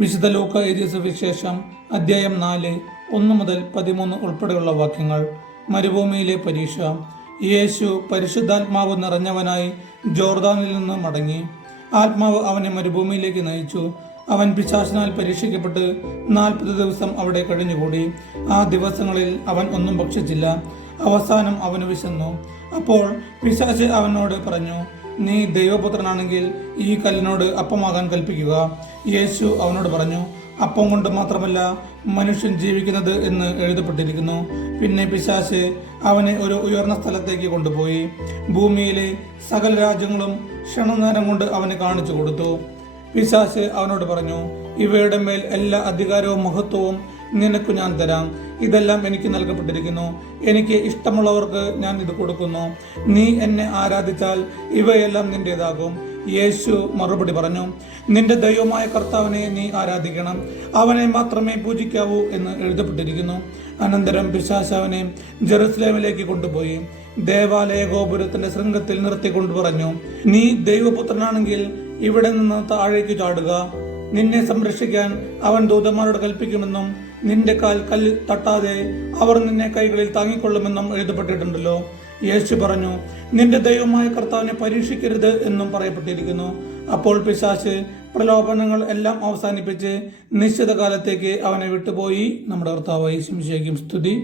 വിശുദ്ധ ലൂക്ക എഴുതിയ സുവിശേഷം അധ്യായം 4 1 മുതൽ 13 ഉൾപ്പെടെയുള്ള വാക്യങ്ങൾ. മരുഭൂമിയിലെ പരീക്ഷ. യേശു പരിശുദ്ധാത്മാവ് നിറഞ്ഞവനായി ജോർദാനിൽ നിന്ന് മടങ്ങി. ആത്മാവ് അവനെ മരുഭൂമിയിലേക്ക് നയിച്ചു. അവൻ പിശാചിനാൽ പരീക്ഷിക്കപ്പെട്ട് 40 ദിവസം അവിടെ കഴിഞ്ഞുകൂടി. ആ ദിവസങ്ങളിൽ അവൻ ഒന്നും ഭക്ഷിച്ചില്ല. അവസാനം അവന് വിശന്നു. അപ്പോൾ പിശാച് അവനോട് പറഞ്ഞു, നീ ദൈവപുത്രനാണെങ്കിൽ ഈ കല്ലിനോട് അപ്പമാകാൻ കൽപ്പിക്കുക. യേശു അവനോട് പറഞ്ഞു, അപ്പം കൊണ്ട് മാത്രമല്ല മനുഷ്യൻ ജീവിക്കുന്നത് എന്ന് എഴുതപ്പെട്ടിരിക്കുന്നു. പിന്നെ പിശാച് അവനെ ഒരു ഉയർന്ന സ്ഥലത്തേക്ക് കൊണ്ടുപോയി ഭൂമിയിലെ സകല രാജ്യങ്ങളും ക്ഷണനേരം കൊണ്ട് അവന് കാണിച്ചു കൊടുത്തു. പിശാച് അവനോട് പറഞ്ഞു, ഇവയുടെ മേൽ എല്ലാ അധികാരവും മഹത്വവും നിനക്ക് ഞാൻ തരാം. ഇതെല്ലാം എനിക്ക് നൽകപ്പെട്ടിരിക്കുന്നു. എനിക്ക് ഇഷ്ടമുള്ളവർക്ക് ഞാൻ ഇത് കൊടുക്കുന്നു. നീ എന്നെ ആരാധിച്ചാൽ ഇവയെല്ലാം നിന്റേതാകും. യേശു മറുപടി പറഞ്ഞു, നിന്റെ ദൈവമായ കർത്താവിനെ നീ ആരാധിക്കണം, അവനെ മാത്രമേ പൂജിക്കാവൂ എന്ന് എഴുതപ്പെട്ടിരിക്കുന്നു. അനന്തരം പിശാച് അവനെ ജെറുസലേമിലേക്ക് കൊണ്ടുപോയി ദേവാലയ ഗോപുരത്തിന്റെ ശൃംഗത്തിൽ നിർത്തിക്കൊണ്ട് പറഞ്ഞു, നീ ദൈവപുത്രനാണെങ്കിൽ ഇവിടെ നിന്ന് താഴേക്ക് ചാടുക. നിന്നെ സംരക്ഷിക്കാൻ അവൻ ദൂതന്മാരോട് കൽപ്പിക്കുമെന്നും നിന്റെ കാൽ കല്ല് തട്ടാതെ അവർ നിന്നെ കൈകളിൽ താങ്ങിക്കൊള്ളുമെന്നും എഴുതപ്പെട്ടിട്ടുണ്ടല്ലോ. യേശു പറഞ്ഞു, നിന്റെ ദൈവമായ കർത്താവിനെ പരീക്ഷിക്കരുത് എന്നും പറയപ്പെട്ടിരിക്കുന്നു. അപ്പോൾ പിശാച് പ്രലോഭനങ്ങൾ എല്ലാം അവസാനിപ്പിച്ച് നിശ്ചിത കാലത്തേക്ക് അവനെ വിട്ടുപോയി. നമ്മുടെ കർത്താവായ യേശു മിശിഹായ്ക്ക് സ്തുതി.